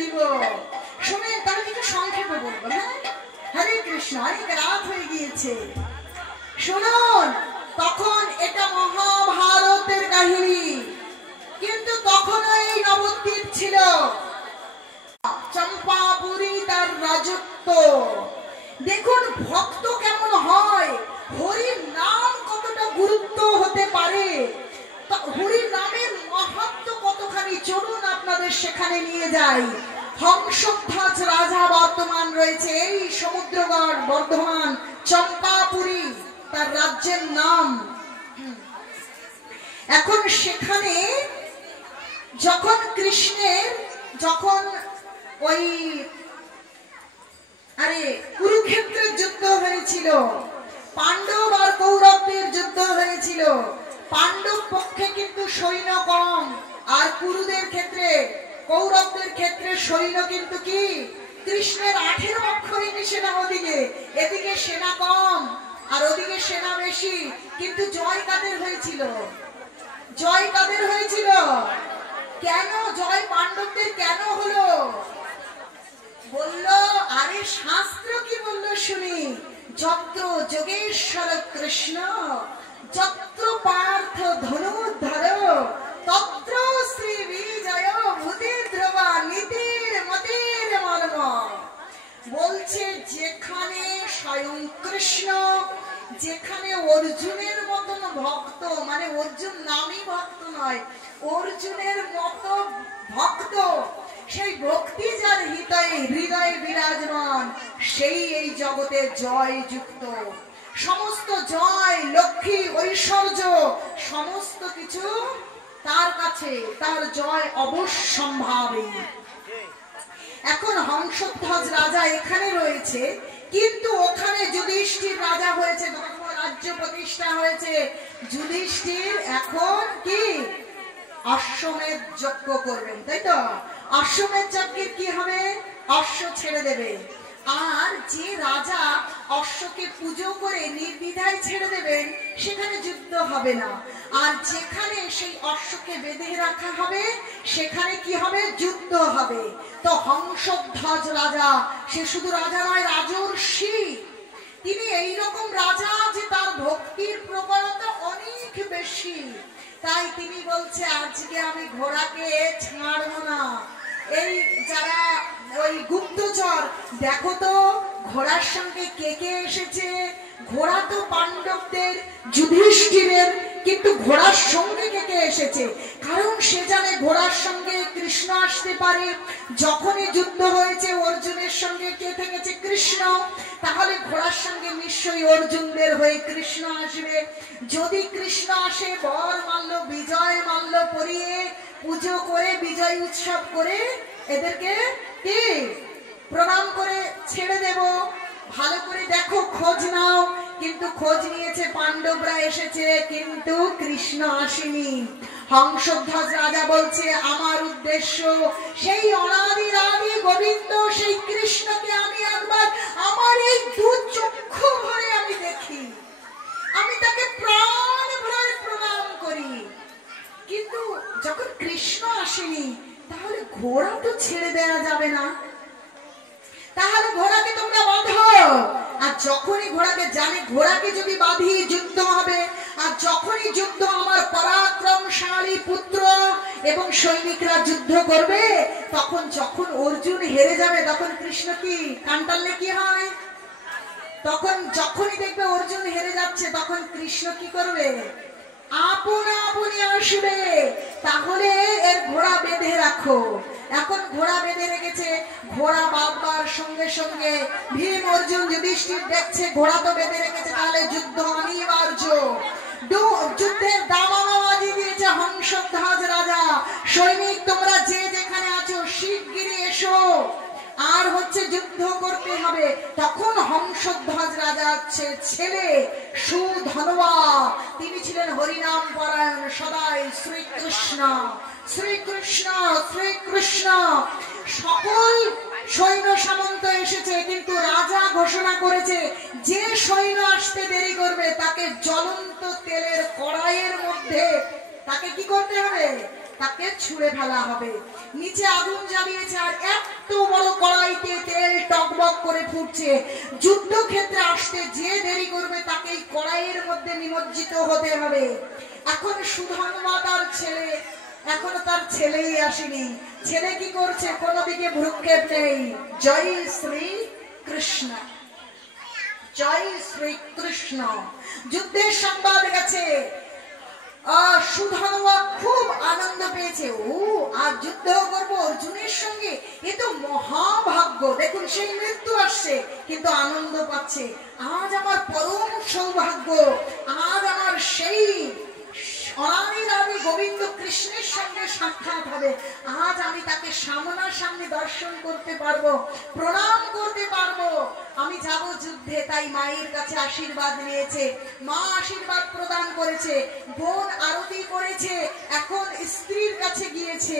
হরিব। শুনেন, তাহলে একটু সংক্ষেপে বলবো। হ্যাঁ, হরে কৃষ্ণ, অনেক রাত হয়ে গিয়েছে। শুনুন, তখন এটা মহাভারতের কাহিনী, কিন্তু তখনও এই নবদ্বীপ ছিল, চম্পাপুরী তার রাজত্ব। দেখুন ভক্ত কেমন হয়, হরির নাম কতটা গুরুত্ব হতে পারে, হরির নামের মাহাত্ম্য কতখানি। চলুন আপনাদের সেখানে নিয়ে যাই। হংসধ্বজ রাজা বর্তমান রয়েছে এই সমুদ্রগড় বর্ধমান চম্পাপুরী তার রাজ্যের নাম। এখন সেখানে যখন কৃষ্ণের ওই কুরুক্ষেত্রের যুদ্ধ হয়েছিল, পাণ্ডব আর কৌরবদের যুদ্ধ হয়েছিল। পাণ্ডব পক্ষে কিন্তু সৈন্য কম, আর কুরুদের ক্ষেত্রে, কৌরবদের ক্ষেত্রে সৈন্য কিন্তু কি কৃষ্ণের 18 অক্ষৌহিণী সেনা ওদিকে, এদিকে সেনা কম আর ওদিকে সেনা বেশি। কিন্তু জয় কাদের হয়েছিল? জয় কাদের হয়েছিল? কেন জয় পাণ্ডবদের কেন হলো? বললো, আরে শাস্ত্র কি বললো শুনি। যত্র যোগেশ্বর কৃষ্ণ যত্র পার্থ ধনুর্ধর তত্র শ্রী বিজয় ভূতি ধ্রুবা নীতির মতির মর্ম। বলছে যেখানে স্বয়ং কৃষ্ণ, যেখানে অর্জুনের মতন ভক্ত, মানে অর্জুন নামই ভক্ত নয়, অর্জুনের মতো ভক্ত, সেই ভক্তি যার হৃদয়ে বিরাজমান, সেই এই জগতে জয় যুক্ত। সমস্ত জয়, লক্ষ্মী, ঐশ্বর্য, সমস্ত কিছু তার কাছে, তার জয় অবশ্যম্ভাবী। এখন হংসধ্বজ রাজা এখানে রয়েছে, কিন্তু ওখানে যুধিষ্ঠির রাজা হয়েছে, ধর্ম রাজ্য প্রতিষ্ঠা হয়েছে। যুধিষ্ঠির এখন কি অশ্বমেধ যজ্ঞ করবেন, তাই তো? অশ্বমেধ যজ্ঞের কি হবে? অশ্ব ছেড়ে দেবে। আর যে রাজা অশ্বকে পুজো করে নির্দ্বিধায় ছেড়ে দেবেন, সেখানে যুদ্ধ হবে না। আর যেখানে সেই অশ্বকে বেঁধে রাখা হবে, সেখানে কি হবে? যুদ্ধ হবে। তো হংসধ্বজ রাজা, সে শুধু রাজা নয়, রাজর্ষি। তিনি এইরকম রাজা যে তার ভক্তির প্রবলতা অনেক বেশি। তাই তিনি বলছে, আজকে আমি ঘোড়াকে ছাড়বো না। এই যারা ওই গুপ্তচর, দেখো তো ঘোড়ার সঙ্গে কে কে এসেছে। ঘোড়া তো পাণ্ডবদের, যুধিষ্ঠিরের, কিন্তু ঘোড়ার সঙ্গে কে কে এসেছে? কারণ সে জানে ঘোড়ার সঙ্গে কৃষ্ণ আসতে পারে। যখনই যুদ্ধ হয়েছে অর্জুনের সঙ্গে কে থেকেছে? কৃষ্ণ। তাহলে ঘোড়ার সঙ্গে নিশ্চয়ই অর্জুনদের হয়ে কৃষ্ণ আসবে। যদি কৃষ্ণ আসে, বর মাল্য, বিজয় মাল্য পরিয়ে, পুজো করে, বিজয় উৎসব করে এদেরকে কি প্রণাম করে ছেড়ে দেব। ভালো করে দেখো, খোঁজ নাও। কিন্তু খোঁজ নিয়েছে, পাণ্ডবরা এসেছে, কিন্তু কৃষ্ণ আসেনি। হংসধ্বজ রাজা বলছে, আমার উদ্দেশ্য সেই অনাদির আদি গোবিন্দ, সেই কৃষ্ণকে আমি একবার আমার এই দু চক্ষু ভরে আমি দেখি, আমি তাকে প্রাণ ভরে প্রণাম করি। কিন্তু যখন কৃষ্ণ আসেনি, তাহলে ঘোড়া তো ছেড়ে দেওয়া যাবে না। তাহলে ঘোড়াকে তোমরা বাঁধো। আর যখনই ঘোড়াকে জানে, ঘোড়াকে যদি বাঁধি যুদ্ধ হবে, আর যখনই যুদ্ধ, আমার পরাক্রমশালী পুত্র এবং সৈনিকরা যুদ্ধ করবে, তখন যখন অর্জুন হেরে যাবে, তখন কৃষ্ণ কি কান টানলে কি হয়? তখন যখনই দেখবে অর্জুন হেরে যাচ্ছে, তখন কৃষ্ণ কি করবে? আপনা আপনি আসবে। তাহলে এর ঘোড়া বেঁধে রাখো। এখন ঘোড়া বেঁধে রেখেছে, ঘোড়া বাঁধবার সঙ্গে সঙ্গে ভীম, অর্জুন, যুধিষ্ঠির দেখছে ঘোড়া তো বেঁধে রেখেছে, তাহলে যুদ্ধ অনিবার্য। যুদ্ধের দামামা বাজিয়ে দিয়েছে হংসধ্বজ রাজা। সৈনিক তোমরা যে যেখানে আছো, শিগগিরই এসো, আর হচ্ছে যুদ্ধ করতে হবে। তখন হংসধ্বজ রাজার ছেলে সুধনবা, তিনি ছিলেন হরিনাম পরায়ণ, সদাই শ্রীকৃষ্ণ শ্রীকৃষ্ণ শ্রীকৃষ্ণ। সকল সৈন্য সামন্ত এসেছে, কিন্তু রাজা ঘোষণা করেছে যে সৈন্য আসতে দেরি করবে তাকে জ্বলন্ত তেলের কড়াইয়ের মধ্যে তাকে কি করতে হবে? তাকে ছুঁড়ে ফেলা হবে। নিচে আগুন জ্বালিয়েছে আর এত বড় কড়াইতে তেল টকবক করে ফুটছে। যুদ্ধক্ষেত্রে আসতে যে দেরি করবে তাকে কড়াইয়ের মধ্যে নিমজ্জিত হতে হবে। এখন সুধন্বা তার ছেলে, এখনো তার ছেলেই আসেনি। ছেলে কি করছে? কোনো দিকে ভ্রুক্ষেপ নেই। জয় শ্রী কৃষ্ণ, জয় শ্রী কৃষ্ণ। যুদ্ধের সংবাদ গেছে, সুধন্বা খুব আনন্দ পেয়েছে। ও আর যুদ্ধ করবো অর্জুনের সঙ্গে, এ তো মহাভাগ্য। দেখুন সেই মৃত্যু আসছে কিন্তু আনন্দ পাচ্ছে। আজ আমার পরম সৌভাগ্য, আজ আমার সেই অনাদি গোবিন্দ কৃষ্ণের সঙ্গে সাক্ষাৎ হবে। আজ আমি তাকে সামনাসামনি দর্শন করতে পারবো, প্রণাম করতে পারবো। আমি যাব যুদ্ধে। তাই মায়ের কাছে আশীর্বাদ নিয়েছে, মা আশীর্বাদ প্রদান করেছে, বোন আরতি করেছে, এখন স্ত্রীর কাছে গিয়েছে।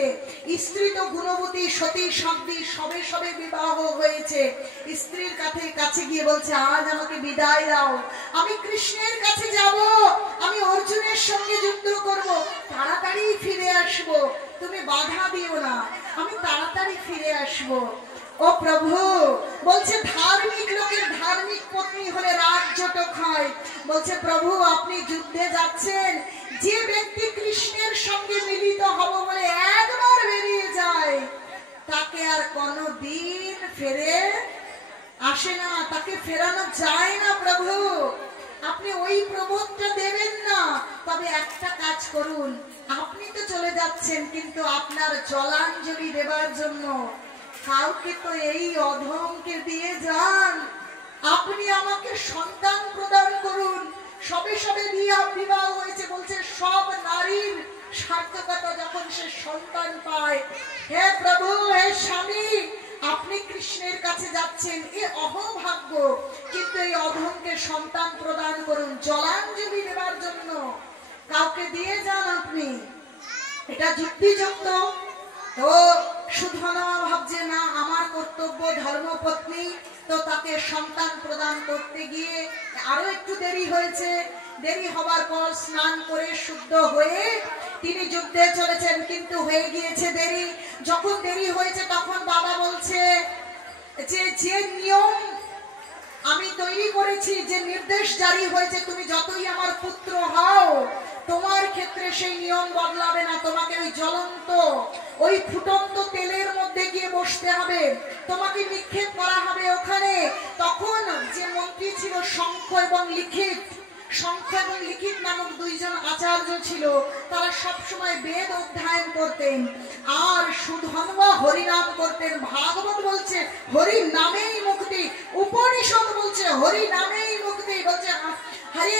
স্ত্রী তো গুণবতী, সতী সাধ্বী, সবে সবে বিবাহ হয়েছে। স্ত্রীর কাছে গিয়ে বলছে, আজ আমাকে বিদায় দাও, আমি কৃষ্ণের কাছে যাব, আমি অর্জুনের সঙ্গে যুদ্ধ করব, তাড়াতাড়ি ফিরে আসব, তুমি বাধা দিও না, আমি তাড়াতাড়ি ফিরে আসব। ও প্রভু, বলছে ধার্মিক লোকের ধার্মিক পত্নী হলে রাজ্যট খায়। বলছে প্রভু আপনি যুদ্ধে যাচ্ছেন, যে ব্যক্তি কৃষ্ণের সঙ্গে মিলিত হব বলে একবার বেরিয়ে যায় তাকে আর কোনদিন ফিরে আসে না, তাকে ফেরানো যায় না। প্রভু আপনি ওই প্রবোধটা দেবেন না। তবে একটা কাজ করুন, আপনি তো চলে যাচ্ছেন কিন্তু আপনার জলাঞ্জলি দেবার জন্য কাউকে তো এই অধমকে দিয়ে যান। আপনি আমাকে সন্তান প্রদান করুন। সবে সবে বিবাহ হয়েছে, বলছে সব নারীর সার্থকতা যখন সে সন্তান পায়। হে প্রভু, হে স্বামী, আপনি কৃষ্ণের কাছে যাচ্ছেন, এ অহভাগ্য, কিন্তু এই অধমকে সন্তান প্রদান করুন। জলাঞ্জলি দেবার জন্য কাউকে দিয়ে যান আপনি, এটা যুক্তিযুক্ত। তো সুধনা ভাবছে না, আমার কর্তব্য ধর্মপত্নী, তো তাকে সন্তান প্রদান করতে গিয়ে আরো একটু দেরি হয়েছে। দেরি হবার পর স্নান করে শুদ্ধ হয়ে তিনি যুদ্ধে চলেছেন, কিন্তু হয়ে গিয়েছে দেরি। যখন দেরি হয়েছে তখন বাবা বলছে যে নিয়ম আমি তৈরি করেছি, যে নির্দেশ জারি হয়েছে, তুমি যতই আমার পুত্র হও তোমার ক্ষেত্রে সেই নিয়ম বদলাবে না। তোমাকে ওই জ্বলন্ত, ওই ফুটন্ত তেলের মধ্যে গিয়ে বসতে হবে, তোমাকে নিক্ষেপ করা হবে ওখানে। তখন যে মন্ত্রী ছিল শঙ্খ এবং লিখিত, শঙ্খ এবং লিখিত নামক দুইজন আচার্য ছিল, তারা সবসময় বেদ অধ্যয়ন করতেন আর সুধন্বা হরিনাম করতেন। ভাগবত বলছে হরি নামেই মুক্তি, উপনিষদ বলছে হরি নামেই মুক্তি। বলছে হরে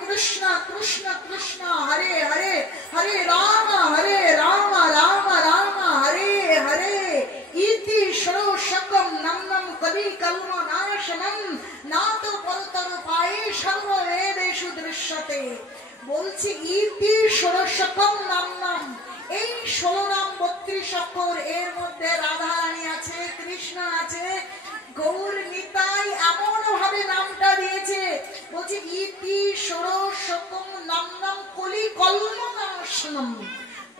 কৃষ্ণ কৃষ্ণ কৃষ্ণ হরে হরে, হরে রাম রাম রাম হরে হরে, ইতি সরোষকম নন্দম কলি কলম নাশনম নাতো পরতর পায়ে সর্ববেদেষু দৃশ্যতে। বলছে ইতি সরোষকম নন্দম, এই 16 নাম 32 অক্ষর, এর মধ্যে রাধা রানী আছে, কৃষ্ণ আছে, গৌর নিতাই এমন ভাবে নামটা দিয়েছে। বলছে ইতি সরোষকম নন্দম কলি কলম নাশনম,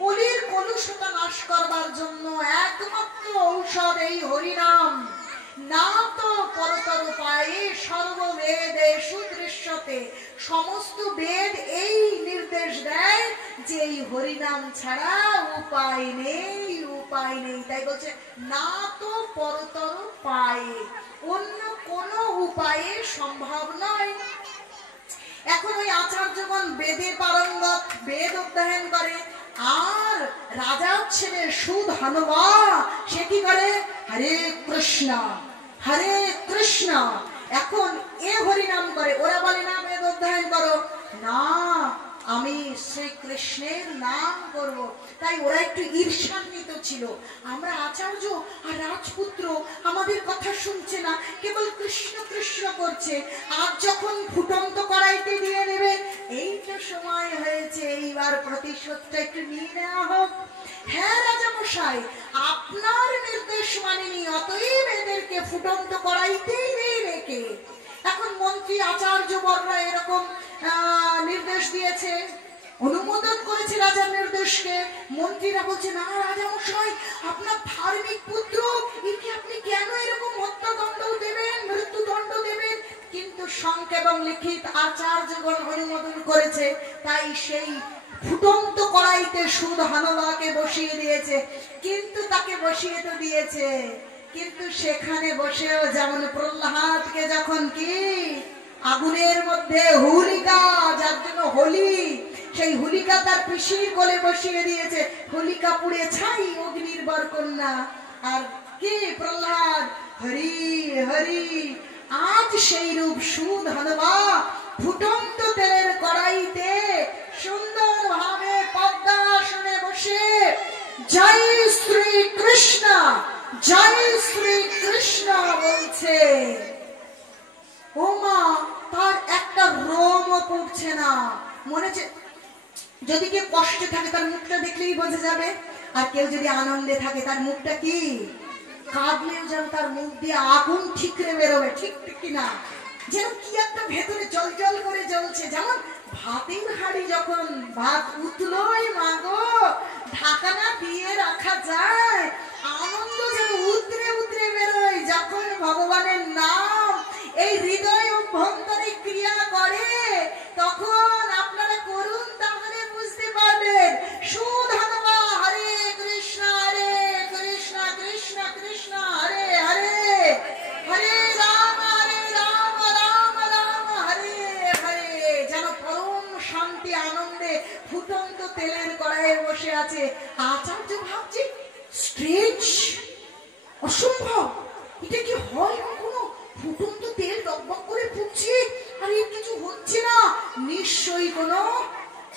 কলির কলুষতা নাশ করবার জন্য একমাত্র ঔষধ এই হরিনাম। না তো পরতর উপায়ে সর্ববেদেষু দৃশ্যতে, সমস্ত বেদ এই নির্দেশ দেয় যে এই হরিনাম ছাড়া উপায় নেই, উপায় নেই। তাই বলছে না তো পরতর উপায়ে, অন্য কোন উপায়ে সম্ভব নয়। এখন ওই আচার্যগণ বেদে পারঙ্গত, বেদ অধ্যয়ন করে, আর রাজার ছেলে সুধন্বা সে কি করে? হরে কৃষ্ণ হরে কৃষ্ণ। এখন এ হরিনাম করে, ওরা বলে না বেদ অধ্যয়ন করো, না আমি শ্রীকৃষ্ণের নাম করব। তাই ওরা একটু ঈর্ষান্বিত ছিল, আমরা আচার্য আর রাজপুত্র, আমাদের কথা শুনছে না, কেবল কৃষ্ণ কৃষ্ণ করছে। আর যখন ফুটন্ত কড়াইতে দিয়ে দেবে, এই তো সময় হয়েছে, এইবার প্রতিশোধটা একটু নিয়ে নেওয়া হোক। হ্যাঁ রাজামশাই, আপনার নির্দেশ মানেনি, অতএব এদেরকে ফুটন্ত কড়াইতেই দিয়ে রেখে। এখন মন্ত্রী আচার্য বর্ণা এরকম নির্দেশ দিয়েছে, অনুমোদন করেছে রাজার নির্দেশকে। মন্ত্রীরা বলছে, না রাজামশাই, আপনার ধার্মিক পুত্র, একে আপনি কেন এরকম হত্যাদণ্ড দেবেন, মৃত্যুদণ্ড দেবেন? কিন্তু শঙ্খ এবং লিখিত আচার্যগণ অনুমোদন করেছে, তাই সেই ফুটন্ত কড়াইতে সুধানবাকে বসিয়ে দিয়েছে। কিন্তু তাকে বসিয়ে তো দিয়েছে, কিন্তু সেখানে বসেও যেমন প্রহ্লাদকে যখন কি আগুনের মধ্যে হোলিকা, যার জন্য হোলি, সেই হোলিকা তার পিসির কোলে বসিয়ে দিয়েছে, হোলিকা পুড়ে ছাই, অগ্নির্বর কন্যা। আর কি প্রহ্লাদ হরি হরি। আজ সেই রূপ সুধানবা ফুটন্ত তেলের কড়াইতে সুন্দর ভাবে পদ্মাসনে বসে জয় শ্রী কৃষ্ণ, জয় শ্রী কৃষ্ণ বলছে। ও মা, তার একটা রোমও পড়ছে না। মনে হচ্ছে যদি কেউ কষ্টে থাকে তার মুখটা দেখলেই বোঝা যাবে, আর কেউ যদি আনন্দে থাকে তার মুখটা কি কাঁদলেও যেন তার মুখ দিয়ে আগুন ঠিকরে বেরোবে, ঠিক কিনা? যেন কি একটা ভেতরে জল জল করে জ্বলছে। যেমন ভাতের হাঁড়ি যখন ভাত উতলোই মাগো, ঢাকনা দিয়ে রাখা যায়, আনন্দ যেন উতরে উতরে বেরোয় যখন ভগবানের নাম এই হৃদয় অভ্যন্তরে ক্রিয়া করে। তখন আপনারা করুন, তাহলে বুঝতে পারবেন। সুধানবা হরে কৃষ্ণ কৃষ্ণ কৃষ্ণ হরে হরে, হরে রাম রাম রাম হরে হরে। যেন পরম শান্তি আনন্দে ফুটন্ত তেলের কড়াইয়ে বসে আছে। আচার্য ভাবছে স্ট্রেঞ্জ, অসম্ভব, এটা কি হয় কখনো? ফুটন্ত তেল টকবক করে ফুটছে আর এর কিছু হচ্ছে না। নিশ্চয়ই কোনো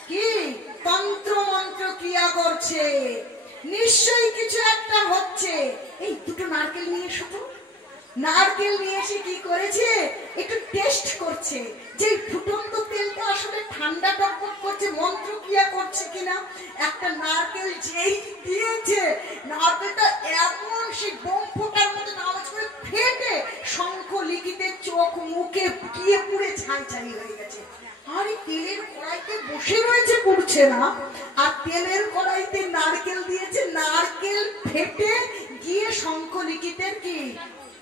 কি তন্ত্র মন্ত্র ক্রিয়া করছে, নিশ্চয়ই কিছু একটা হচ্ছে। এই দুটো নারকেল নিয়ে এসো তো। নারকেল নিয়ে এসে কি করেছে, একটু টেস্ট করছে যে ফুটন্ত তেলটা আসলে ঠান্ডা টকবক করছে, মন্ত্র ক্রিয়া করছে কিনা। একটা নারকেল যেই দিয়েছে, নারকেলটা এমন সেই বোম ফোটার মতো আওয়াজ করে ফেটে শঙ্খ লিখিতের চোখ মুখে গিয়ে পুড়ে ছাই ছাই হয়ে গেছে। আর এই তেলের কড়াইতে বসে রয়েছে, পুড়ছে না। আর তেলের কড়াইতে নারকেল দিয়েছে, নারকেল ফেটে গিয়ে শঙ্খ লিখিতের কি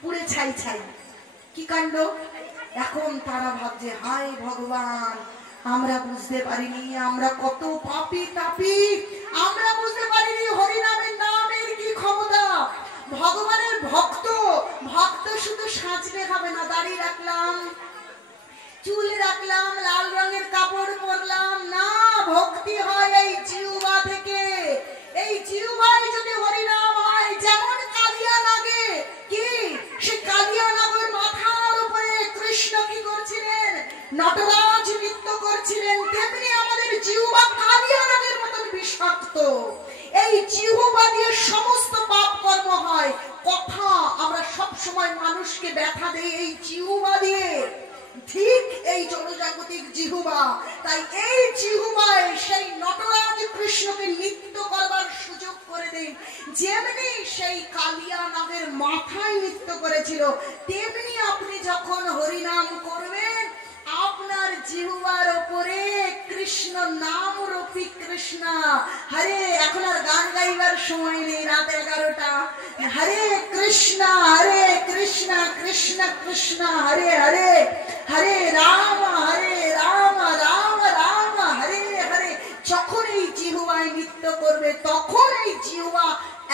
পুড়ে ছাই ছাই। কি কাণ্ড! এখন তারা ভাবছে, হায় ভগবান, আমরা বুঝতে পারিনি, আমরা কত পাপী তাপী, আমরা বুঝতে পারিনি হরিনামের নামের কি ক্ষমতা। ভগবানের ভক্ত, ভক্ত শুধু সাজলে হবে না, দাড়ি রাখলাম, চুল রাখলাম, লাল রঙের কাপড় পরলাম না। ভক্তি হয় এই জিহ্বা থেকে। এই জিহ্বায় যদি হরিনাম হয়, যেমন কালিয়া লাগে, কি সে কালিয়া নাগের মাথার উপরে কৃষ্ণ কি করছিলেন, নটরাজ নৃত্য করছিলেন, তেমনি আমাদের জিহ্বা কালিয়া নাগের মতন বিষাক্ত। এই জিহ্বা দিয়ে সমস্ত পাপ কর্ম হয়। কথা আমরা সব সময় মানুষকে ব্যথা দেই এই জিহ্বা দিয়ে, ঠিক এই জনজাগতিক জিহ্বা। তাই এই জিহ্বায় সেই নটরাজ কৃষ্ণকে নৃত্য করবার সুযোগ করে দেন। যেমনি সেই কালিয়া নাগের মাথায় নৃত্য করেছিল, তেমনি আপনি যখন হরিনাম করবেন, আপনার জিহ্বার উপরে কৃষ্ণ নাম রূপী কৃষ্ণ হরে। এখন আর গান গাইবার সময় নেই, রাত 11টা। হরে কৃষ্ণ কৃষ্ণ কৃষ্ণ হরে হরে, হরে রাম রাম রাম হরে হরে। যখন এই জিহ্বায় নৃত্য করবে, তখন এই জিহ্বা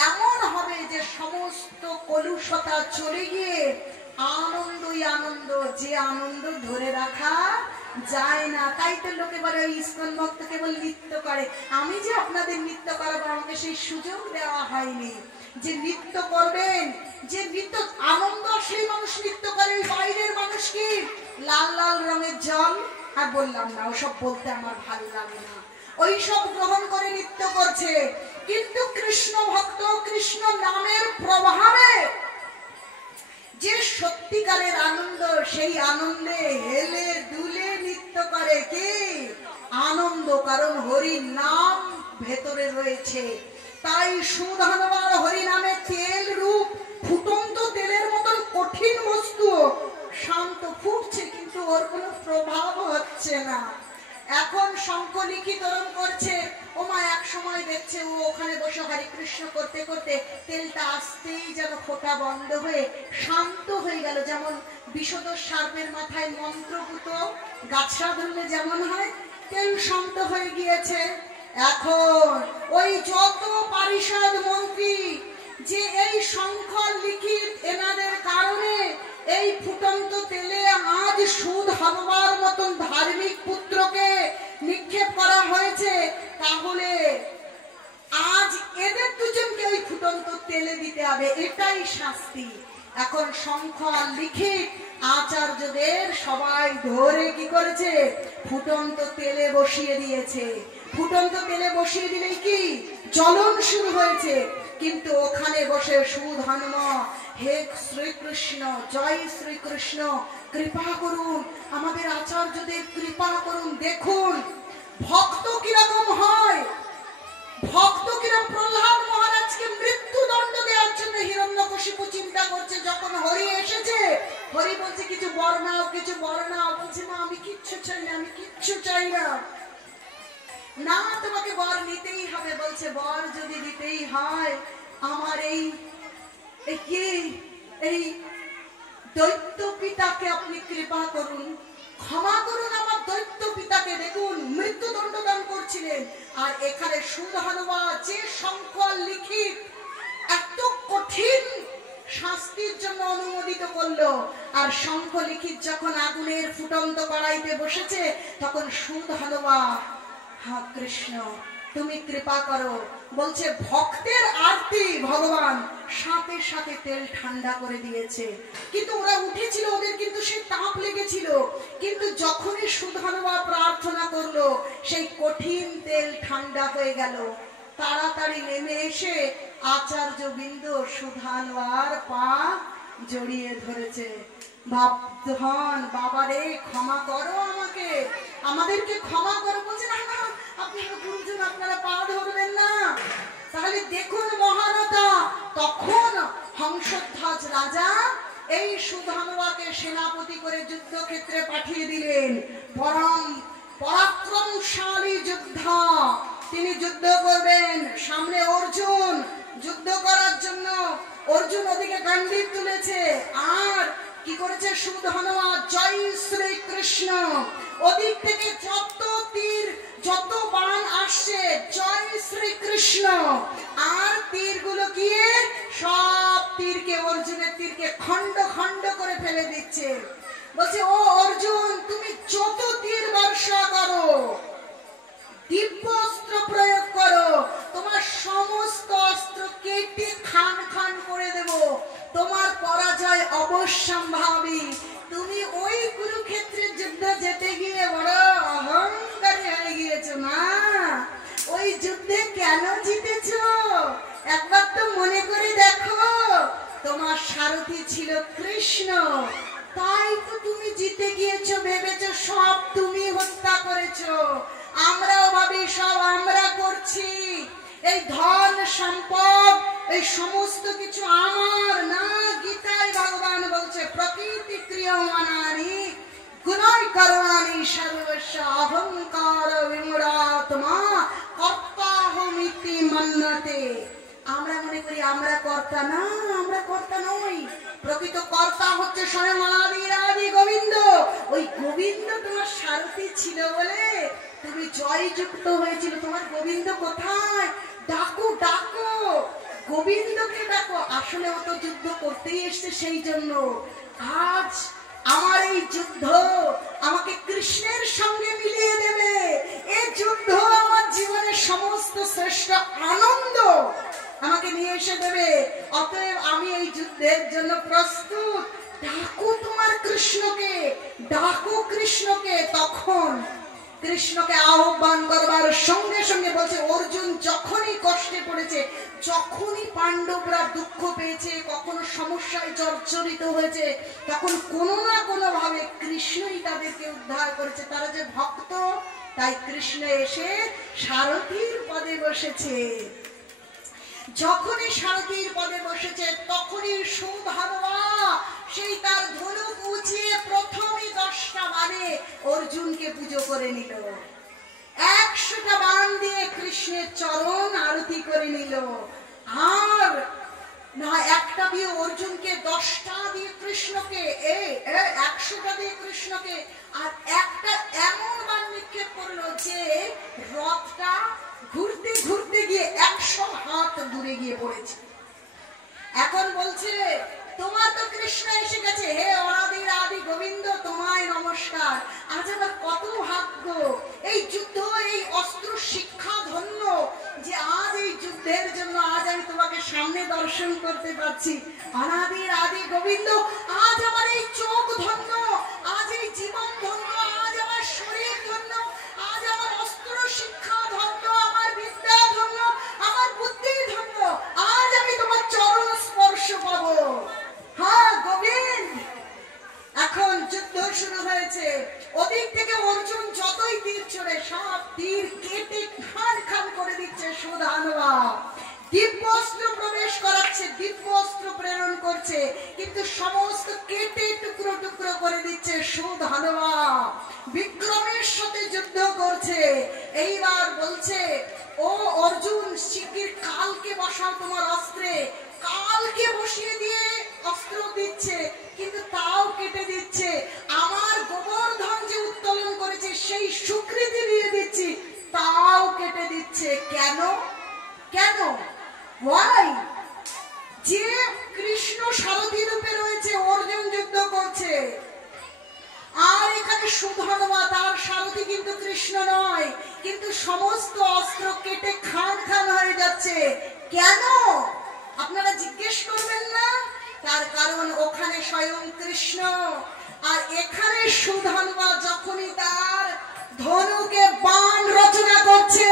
এমন হবে যে সমস্ত কলুষতা চলে গিয়ে আনন্দই আনন্দ, যে আনন্দ ধরে রাখা যায় না। তাই তো লোকে বলে ওই ইসকন ভক্ত কেবল নৃত্য করে। আমি যে আপনাদের নৃত্য করাবো, আমাকে সেই সুযোগ দেওয়া হয়নি যে নৃত্য করবেন। যে নৃত্য আনন্দ সেই মানুষ নৃত্য করে, বাইরের মানুষ কি লাল লাল রঙের জল, আর বললাম না, ওসব বলতে আমার ভালো লাগে না, ওই সব গ্রহণ করে নৃত্য করছে। কিন্তু কৃষ্ণ ভক্ত কৃষ্ণ নামের প্রভাবে যে সত্যিকারের আনন্দ, সেই আনন্দে হেলে দুলে নৃত্য করে। কি আনন্দ! কারণ হরি নাম ভেতরে রয়েছে। তাই সুধানবার হরি নামে তেল রূপ ফুটন্ত তেলের মতন কঠিন বস্তু, শান্ত ফুটছে, কিন্তু ওর কোনো প্রভাব হচ্ছে না। এখন শঙ্খ লিখিত কৃষ্ণ করতে করতে তেলটা আসতেই যেন ফোঁটা বন্ধ হয়ে শান্ত হয়ে গেল। যেমন বিষধ সার্পের মাথায় মন্ত্রপুত গাছরা ধরলে যেমন হয়, তেল শান্ত হয়ে গিয়েছে। এখন ওই যত পারিষদ মন্ত্রী যে এই শঙ্খ লিখিত এনাদের কারণে এই ফুটন্ত তেলে আজ সুদ হবার মতন ধার্মিক পুত্রকে নিক্ষেপ করা হয়েছে, তাহলে আজ এদের দুজনকে ওই ফুটন্ত তেলে দিতে হবে, এটাই শাস্তি। এখন শঙ্খ লিখিত আচার্যদের সবাই ধরে কি করেছে, ফুটন্ত তেলে বসিয়ে দিয়েছে। ফুটন্ত তেলে বসিয়ে দিলে কি জ্বলন শুরু হয়েছে, কিন্তু ওখানে বসে সুধর্ম, হে শ্রীকৃষ্ণ, জয় শ্রীকৃষ্ণ, কৃপা করুন, আমাদের আচার্যদের কৃপা করুন। দেখুন ভক্ত কিরকম হয়, ভক্ত কিরকম। প্রহ্লাদ মহারাজকে মৃত্যুদণ্ড দেওয়ার জন্য হিরণ্যকশিপু চিন্তা করছে, যখন হরি এসেছে, হরি বলছে কিছু বর নাও, কিছু বর নাও। বলছে না, আমি কিচ্ছু চাই না, আমি কিচ্ছু চাই না। না, তোমাকে বর নিতেই হবে। বলছে বর যদি দিতেই হয়, আমার এই দৈত্য পিতাকে আপনি কৃপা করুন, ক্ষমা করুন আমার দৈত্য পিতাকে। দেখুন মৃত্যুদণ্ড দান করছিলেন, আর এখানে সুধর্মা যে শঙ্খ লিখিত এত কঠিন শাস্তির জন্য অনুমোদিত করলো, আর শঙ্খ লিখিত যখন আগুনের ফুটন্ত কড়াইতে বসেছে, তখন সুধর্মা, হা কৃষ্ণ তুমি কৃপা করো। বলছে ভক্তের আরতি ভগবান সাথে সাথে তেল ঠান্ডা করে দিয়েছে। কিন্তু ওরা উঠেছিল, ওদের কিন্তু সেই তাপ লেগেছিল, কিন্তু যখনই সুধর্মা প্রার্থনা করলো, সেই কঠিন তেল ঠান্ডা হয়ে গেল। তাড়াতাড়ি নেমে এসে আচার্য বিন্দু সুধর্মার পা জড়িয়ে ধরেছে। ভাবধন, বাবারে ক্ষমা করো আমাকে, আমাদেরকে ক্ষমা করো। বলছে না না, আপনারা গুরুজন, আপনারা পা ধরবেন না। তাহলে দেখুন মহানতা, তখন হংসধ্বজ রাজা এই সুধর্মাকে সেনাপতি করে যুদ্ধক্ষেত্রে পাঠিয়ে দিলেন। পরম পরাক্রমশালী যোদ্ধা, তিনি যুদ্ধ করবেন। সামনে অর্জুন যুদ্ধ করার জন্য, অর্জুন ওদিকে গান্ডীব তুলেছে, আর কি করেছে সুধর্মা, জয় শ্রীকৃষ্ণ। ওদিক থেকে যত তীর, যত বাণ আসছে, জয় শ্রীকৃষ্ণ। আর তীরগুলো গিয়ে সব তীরকে, অর্জুনের তীরকে খন্ড খন্ড করে ফেলে দিচ্ছে। বলছে ও অর্জুন, তুমি যত তীর বর্ষা করো, দিব্য অস্ত্র প্রয়োগ করো, তোমার সমস্ত অস্ত্র কেটে খান খান করে দেব, তোমার পরাজয় অবশ্যম্ভাবী। তুমি ওই কুরুক্ষেত্রের যুদ্ধ যেতে গিয়ে বড় অহংকারী হয়ে গিয়েছো না, ওই যুদ্ধে কেন জিতেছো একবার তো মনে করে দেখো। তোমার সারথি ছিল কৃষ্ণ, তাই তো তুমি জিতে গিয়েছো, ভেবেছো সব তুমি হত্যা করেছো। আমরাও ভাবি সব আমরা করছি, এই ধন সম্পদ এই সমস্ত কিছু আমার না। গীতায় ভগবান বলছে প্রকৃতি ক্রিয়মানানি গুণায় করণানি সর্বস্ব অহংকার বিমূঢ়াত্মা কর্তাহমিতি মন্যতে। আমরা মনে করি আমরা কর্তা, না, আমরা কর্তা নই। প্রকৃত কর্তা হচ্ছে স্বয়ং আদি গোবিন্দ। ওই গোবিন্দ তোমার সারথি ছিল বলে তুমি জয়যুক্ত হয়েছিল। তোমার গোবিন্দ কোথায়? ডাকো ডাকো, গোবিন্দকে ডাকো। আসলে ও তো যুদ্ধ করতেই এসছে, সেই জন্য আজ আমার এই যুদ্ধ আমাকে কৃষ্ণের সঙ্গে মিলিয়ে দেবে। এই যুদ্ধ আমার জীবনের সমস্ত শ্রেষ্ঠ আনন্দ আমাকে নিয়ে এসে দেবে। অতএব আমি এই যুদ্ধের জন্য প্রস্তুত। ডাকো তোমার কৃষ্ণকে, ডাকো কৃষ্ণকে। তখন কৃষ্ণকে আহ্বান করবার সঙ্গে সঙ্গে বলছে অর্জুন যখনই কষ্টে পড়েছে, যখনই পাণ্ডবরা দুঃখ পেয়েছে, কখনো সমস্যায় জর্জরিত হয়েছে, তখন কোনো না কোনো ভাবে কৃষ্ণই তাদেরকে উদ্ধার করেছে। তারা যে ভক্ত, তাই কৃষ্ণ এসে সারথীর পদে বসেছে। যখনই সারথীর পদে বসেছে, তখনই সুধর্মা সেই তার ধনুক উঁচিয়ে প্রথমে 10টা বাণে অর্জুনকে পুজো করে নিল। 100টা বাণ দিয়ে কৃষ্ণের চরণ আরতি করে নিল। আর না একটা দিয়ে অর্জুনকে, 10টা দিয়ে কৃষ্ণকে, 100টা দিয়ে কৃষ্ণকে, আর একটা এমন বান নিক্ষেপ করলো যে রথটা ঘুরতে ঘুরতে গিয়ে 100 হাত দূরে গিয়ে পড়েছে। এখন বলছে তোমার তো কৃষ্ণ এসে গেছে, হে অনাদির আদি গোবিন্দ তোমায় নমস্কার। আজ আমার কত ভাগ্য, এই যুদ্ধ, এই অস্ত্র শিক্ষা ধন্য যে আজ এই যুদ্ধের জন্য আজ আমি তোমাকে সামনে দর্শন করতে পারছি। অনাদির আদি গোবিন্দ, আজ আমার এই চোখ ধন্য, আজ এই জীবন ধন্য, আজ আমার শরীর ধন্য, আজ আমার অস্ত্র শিক্ষা ধন্য, আমার বিদ্যা ধন্য, আমার বুদ্ধি ধন্য, আজ আমি তোমার চরণ স্পর্শ পাবো। হ্যাঁ গোবিন্দ। এখন যুদ্ধ শুরু হয়েছে। ওদিক থেকে অর্জুন যতই তীর ছোড়ে সব তীর কেটে খান খান করে দিচ্ছে সুধানবা। দিব্য অস্ত্র প্রবেশ করাচ্ছে, দিব্য অস্ত্র প্রেরণ করছে, কিন্তু সমস্ত কেটে টুকরো টুকরো করে দিচ্ছে সুধানবা। বিক্রমের সাথে যুদ্ধ করছে। এইবার বলছে ও অর্জুন শিগগির কালকে বসাও তোমার অস্ত্রে। কালকে বসিয়ে দিয়ে অস্ত্র দিচ্ছে, কিন্তু তাও কেটে দিচ্ছে। আমার গোবর্ধন যে উত্তোলন করেছে সেই স্বীকৃতি দিয়ে দিচ্ছি, তাও কেটে দিচ্ছে। কেন কেন? ওয়াই? যে কৃষ্ণ সারথী রূপে রয়েছে, অর্জুন যুদ্ধ করছে, আর এখানে সুধানবা তার সারথী কিন্তু কৃষ্ণ নয়, কিন্তু সমস্ত অস্ত্র কেটে খান খান হয়ে যাচ্ছে। কেন আপনারা জিজ্ঞেস করবেন না? তার কারণ ওখানে স্বয়ং কৃষ্ণ, আর এখানে সুধানবা যখনই তার ধনুকে বাণ রচনা করছে,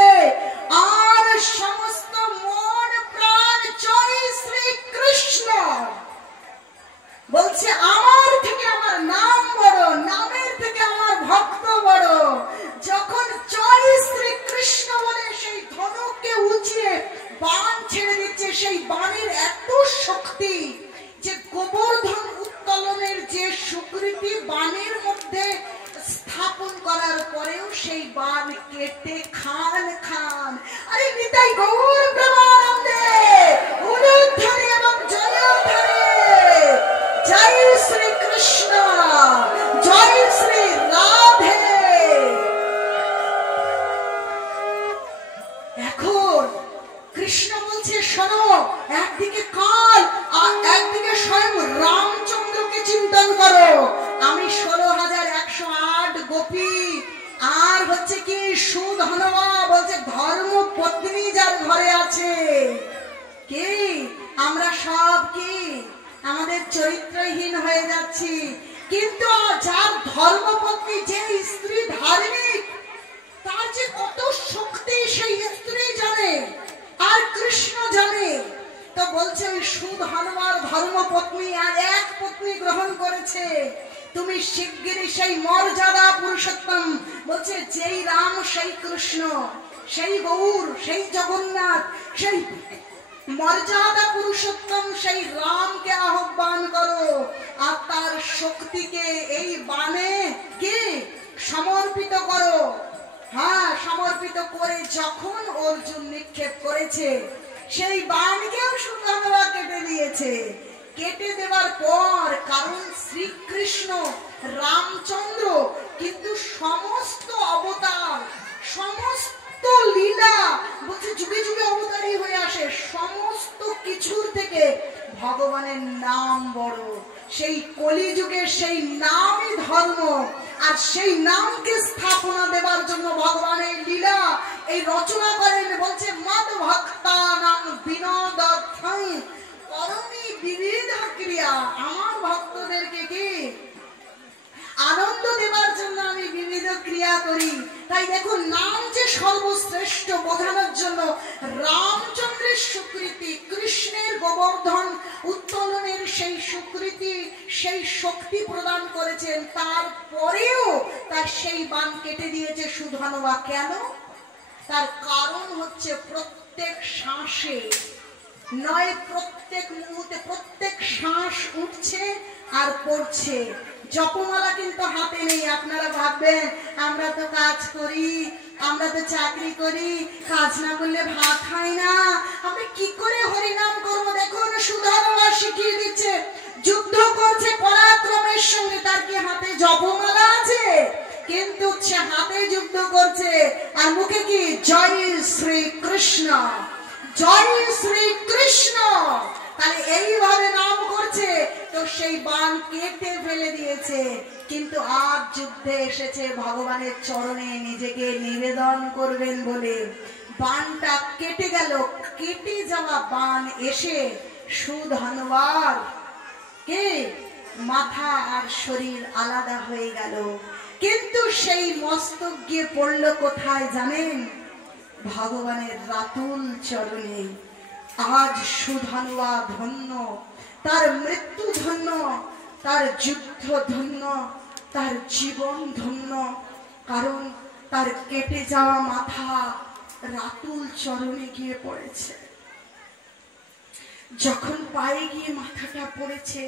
আর সমস্ত মন প্রাণ জয় শ্রী কৃষ্ণ বলছে, আমার থেকে আমার নাম বড়, নামের থেকে আমার ভক্ত বড়। যখন জয় শ্রী কৃষ্ণ বলে সেই ধনুককে উঁচিয়ে বাণ ছেড়ে দিচ্ছে, সেই বাণের এত শক্তি যে গোবর্ধন উত্তোলনের যে স্বীকৃতি বাণের মধ্যে স্থাপন করার পরেও সেই বাণ কেটে খান খান। আরে নিতাই গৌর প্রেমানন্দে উলুধ্বনি এবং জয়ধ্বনি। জয় শ্রী কৃষ্ণ, জয় শ্রী রাধে। এখন কৃষ্ণ বলছে শোনো, একদিকে কাল আর একদিকে স্বয়ং রামচন্দ্রকে চিন্তন করো। আমি 16,108 গোপী, আর হচ্ছে কি সুধানবা বলছে ধর্ম পত্নী যার ঘরে আছে। কি আমরা সব কি আমাদের চরিত্রহীন হয়ে যাচ্ছি, কিন্তু যার ধর্মপত্নী, যে স্ত্রী ধার্মিক, তার যে কত শক্তি সেই স্ত্রী জানে আর কৃষ্ণ জানে। তো বলছে ওই সুধানবার ধর্মপত্নী আর এক পত্নী গ্রহণ করেছে। তুমি শিগগিরই সেই মর্যাদা পুরুষোত্তম, বলছে যেই রাম সেই কৃষ্ণ, সেই গৌর, সেই জগন্নাথ, সেই মর্যাদা পুরুষোত্তম সেই রামকে আহ্বান করো, আর তার শক্তিকে এই বাণে কে সমর্পিত করো। হ্যাঁ, সমর্পিত করে যখন অর্জুন নিক্ষেপ করেছে, সেই বাণকেও সুধানবা কেটে দিয়েছে। কেটে দেওয়ার পর, কারণ শ্রীকৃষ্ণ রামচন্দ্র কিন্তু সমস্ত অবতার, সমস্ত লীলা বলছে যুগে যুগে অবতারী হয়ে আসে, সমস্ত কিছুর থেকে ভগবানের নাম বড়। সেই কলিযুগের সেই নামই ধর্ম, আর সেই নামকে স্থাপনা দেবার জন্য ভগবানের লীলা এই রচনা করেন। বলছে মদ ভক্তানাং বিনোদার্থং করমি বিবিধ ক্রিয়া। আমার ভক্তদেরকে কি আনন্দ দেবার জন্য আমি বিবিধ ক্রিয়া করি। তাই দেখুন, নাম যে সর্বশ্রেষ্ঠ বোঝানোর জন্য রামচন্দ্রের স্বীকৃতি, কৃষ্ণের গোবর্ধন উত্তোলনের সেই স্বীকৃতি, সেই শক্তি প্রদান করেছেন, তারপরেও তার সেই বাণ কেটে দিয়েছে সুধানবা। কেন? তার কারণ হচ্ছে প্রত্যেক শ্বাসে নয়, প্রত্যেক মুহূর্তে, প্রত্যেক শ্বাস উঠছে আর পড়ছে। জপমালা কিন্তু হাতে নেই। আপনারা ভাববেন আমরা তো কাজ করি, আমরা তো চাকরি করি, কাজ না করলে ভাত খাই না, আমরা কি করে হরিনাম করবো? দেখুন সুধর্মা শিখিয়ে দিচ্ছে, যুদ্ধ করছে পরাক্রমের সঙ্গে, তার কি হাতে জপমালা আছে? কিন্তু সে হাতে যুদ্ধ করছে আর মুখে কি জয় শ্রী কৃষ্ণ, জয় শ্রী কৃষ্ণ। তাহলে এইভাবে নাম করছে, তো সেই বাণ কেটে ফেলে দিয়েছে, কিন্তু আজ যুদ্ধে এসেছে ভগবানের চরণে নিজেকে নিবেদন করবেন বলে বাণটা কেটে গেল। কেটে যাওয়া বাণ এসে সুধনবার কে মাথা আর শরীর আলাদা হয়ে গেল, কিন্তু সেই মস্তক গিয়ে পড়লো কোথায় জানেন? ভগবানের রাতুল চরণে। আজ সুধনবা ধন্য, তার মৃত্যু ধন্য, তার যুদ্ধ ধন্য, তার জীবন ধন্য, কারণ তার কেটে যাওয়া মাথা রাতুল চরণে গিয়ে পড়েছে। যখন পায়ে গিয়ে মাথাটা পড়েছে,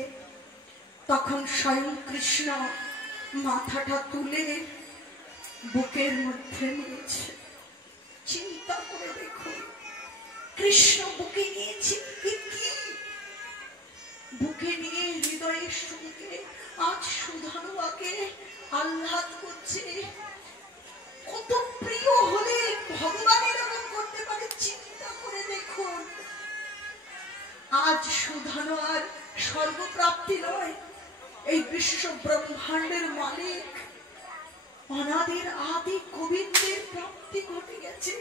তখন স্বয়ং কৃষ্ণ মাথাটা তুলে বুকের মধ্যে নিয়েছে। চিন্তা করে দেখুন, কৃষ্ণ বুকে নিয়েছে, বুকে নিয়ে হৃদয়ের সঙ্গে আজ সুধনবাকে আহ্লাদ করছে। কত প্রিয় হলে ভগবান এরকম করতে পারে, চিন্তা করে দেখুন। আজ সুধনবার স্বর্গপ্রাপ্তি নয়, এই বিশ্ব ব্রহ্মাণ্ডের মালিক অনাদির আদি গোবিন্দের প্রাপ্তি ঘটে গেছে।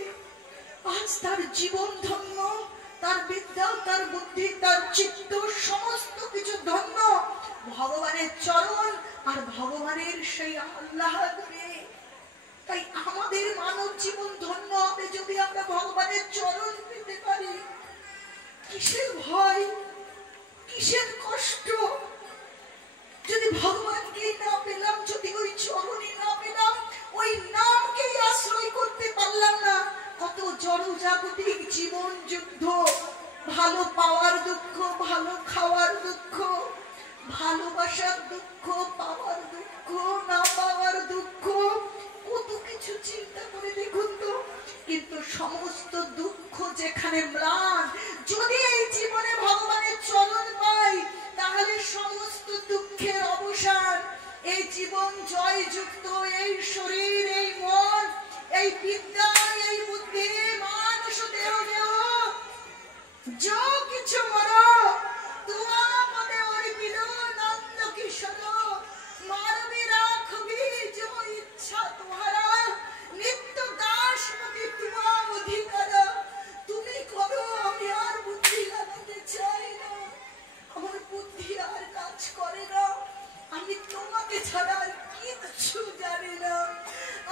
আজ তার জীবন ধন্য, তার বিদ্যা, তার বুদ্ধি, তার চিত্ত, সমস্ত কিছু ধন্য ভগবানের চরণ আর ভগবানের সেই আহ্লাদ পেয়ে। তাই আমাদের মানব জীবন ধন্য হবে যদি আমরা ভগবানের চরণ পেতে পারি। কিসের ভয়, কিসের কষ্ট? যদি ভগবানকে না পেলাম, যদি ওই চরণে না পেলাম, ওই নামকেই আশ্রয় করতে পারলাম না, কত জড় জাগতিক জীবন যুদ্ধ, ভালো পাওয়ার দুঃখ, ভালো খাওয়ার দুঃখ, ভালোবাসার দুঃখ, পাওয়ার দুঃখ, না পাওয়ার দুঃখ, কত কিছু চিন্তা করে দেখুন তো। কিন্তু সমস্ত দুঃখ যেখানে ম্লান, যদি এই জীবনে ভগবানের চরণ পাই, তাহলে সমস্ত দুঃখের অবসান। এই জীবন জয়যুক্ত, এই শরীর, এই মন, এই বিদ্যা, এই বুদ্ধি, মানুষ দেহ দেহ যা কিছু মর তুয়া মনে অর্পিল নন্দ কিশোর মারবি রাখবি যে ইচ্ছা তোমারা নিত্য দাসমতি তুয়া অধিকার। তুমি করো, আমি আর বুদ্ধি লাগাতে চাই না, আমার বুদ্ধি আর কাজ করে না। আমি তোমাকে ছাড়া আর কিচ্ছু জানি না,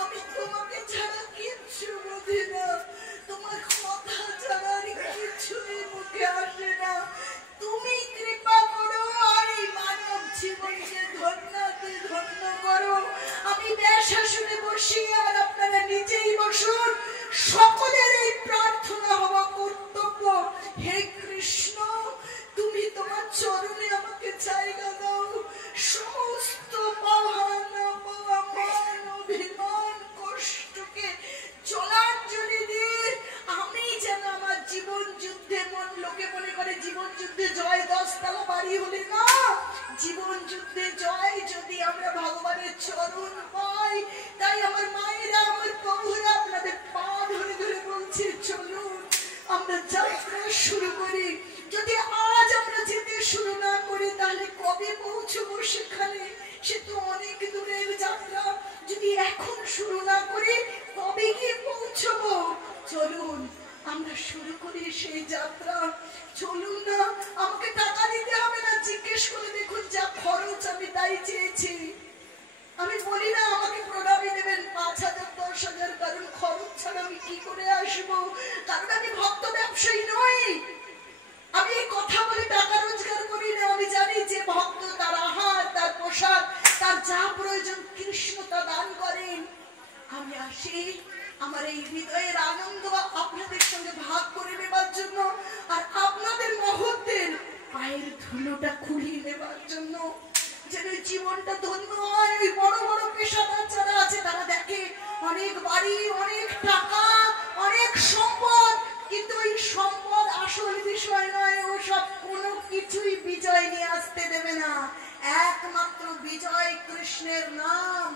আমি তোমাকে ছাড়া কিচ্ছু বুঝি না, তোমার কথা ছাড়া আর কিছুই মুখে আসে না। তুমি কৃপা করো আর এই মানব জীবনকে ধন্যতে ধন্য করো। আমি ব্যাসাসনে বসি আর আপনারা নিজেই বসুন, সকলের এই প্রার্থনা হওয়া কর্তব্য। হে কৃষ্ণ, তুমি তোমার চরণে আমাকে জায়গা দাও। সমস্ত মান অভিমান কষ্টকে জলাঞ্জলি দিয়ে আমি যেন আমার জীবন যুদ্ধে, মন লোকে মনে করে জীবন যুদ্ধে জয় 10 তলা বাড়ি হলে না, জীবন যুদ্ধে জয় যদি আমরা ভগবানের চরণ পাই। তাই আমার মায়েরা, আমার প্রভুরা আপনাদের পা ধরে ধরে বলছে, চলুন আমরা যাত্রা শুরু করি। যদি আজ আমরা যেতে শুরু না করি, তাহলে কবে পৌঁছবো সেখানে? সে তো অনেক দূরের যাত্রা। যদি এখন শুরু না করি, কবে গিয়ে পৌঁছবো? চলুন আমরা শুরু করি সেই যাত্রা। চলুন না, আমাকে টাকা দিতে হবে না, জিজ্ঞেস করে দেখুন যা খরচ আমি তাই চেয়েছি। আমি বলি না আমাকে প্রণামী দেবেন 5,000 10,000, কারণ খরচ ছাড়া আমি কি করে আসবো? কারণ আমি ভক্ত ব্যবসায়ী নই। আমি এই কথা বলে টাকা রোজগার করি না। আমি জানি যে ভক্ত তার আহার, তার পোশাক, তার যা প্রয়োজন কৃষ্ণ তা দান করেন। আমি আসি আমার এই হৃদয়ের আনন্দ আপনাদের সঙ্গে ভাগ করে নেবার জন্য, আর আপনাদের মহত্বের পায়ের ধুলোটা খুলিয়ে নেবার জন্য, যেন জীবনটা ধন্য হয়। ওই বড় বড় পেশাদার যারা আছে তারা দেখে অনেক বাড়ি, অনেক একমাত্র বিজয় কৃষ্ণের নাম।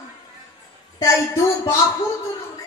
তাই দু বাহু তুলুন।